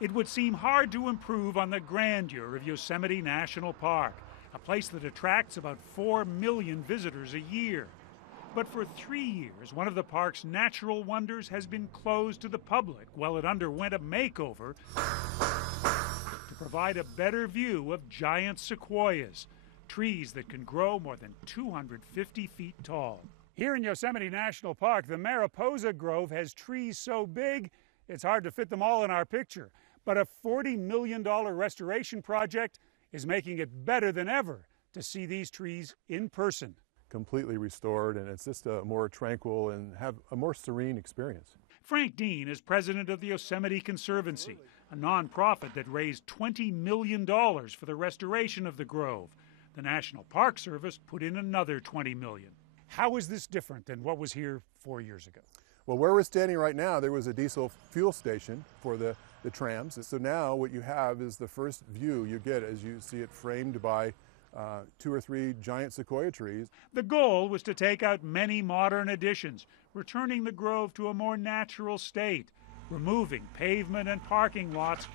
It would seem hard to improve on the grandeur of Yosemite National Park, a place that attracts about 4 million visitors a year. But for 3 years, one of the park's natural wonders has been closed to the public while it underwent a makeover to provide a better view of giant sequoias, trees that can grow more than 250 feet tall. Here in Yosemite National Park, the Mariposa Grove has trees so big it's hard to fit them all in our picture. But a $40 million restoration project is making it better than ever to see these trees in person. Completely restored, and it's just a more tranquil and have a more serene experience. Frank Dean is president of the Yosemite Conservancy, a nonprofit that raised $20 million for the restoration of the grove. The National Park Service put in another $20 million. How is this different than what was here 4 years ago? Well, where we're standing right now, there was a diesel fuel station for the trams. So now what you have is the first view you get as you see it framed by 2 or 3 giant sequoia trees. The goal was to take out many modern additions, returning the grove to a more natural state, removing pavement and parking lots,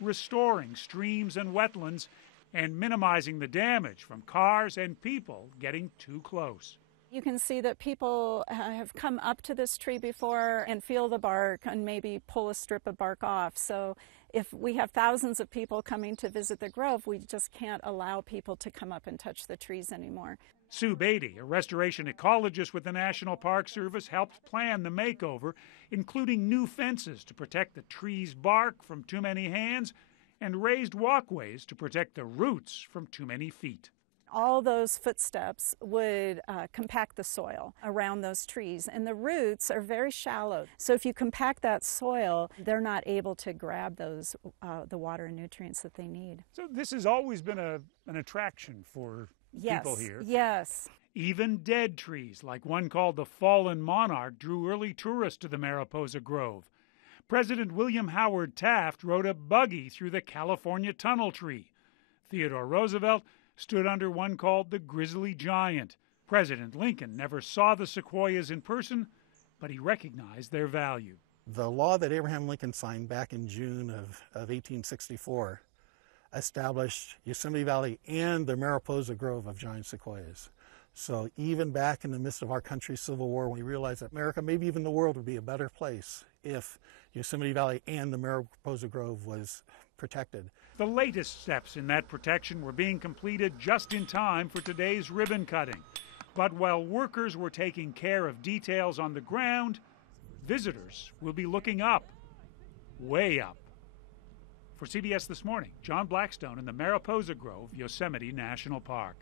restoring streams and wetlands, and minimizing the damage from cars and people getting too close. You can see that people have come up to this tree before and feel the bark and maybe pull a strip of bark off. So if we have thousands of people coming to visit the grove, we just can't allow people to come up and touch the trees anymore. Sue Beatty, a restoration ecologist with the National Park Service, helped plan the makeover, including new fences to protect the tree's bark from too many hands and raised walkways to protect the roots from too many feet. All those footsteps would compact the soil around those trees, and the roots are very shallow. So if you compact that soil, they're not able to grab those the water and nutrients that they need. So this has always been an attraction for people here. Yes. Even dead trees, like one called the Fallen Monarch, drew early tourists to the Mariposa Grove. President William Howard Taft rode a buggy through the California tunnel tree. Theodore Roosevelt stood under one called the Grizzly Giant. President Lincoln never saw the sequoias in person, but he recognized their value. The law that Abraham Lincoln signed back in June of 1864 established Yosemite Valley and the Mariposa Grove of giant sequoias. So even back in the midst of our country's Civil War, we realized that America, maybe even the world, would be a better place if Yosemite Valley and the Mariposa Grove was protected. The latest steps in that protection were being completed just in time for today's ribbon cutting. But while workers were taking care of details on the ground, visitors will be looking up, way up. For CBS This Morning, John Blackstone in the Mariposa Grove, Yosemite National Park.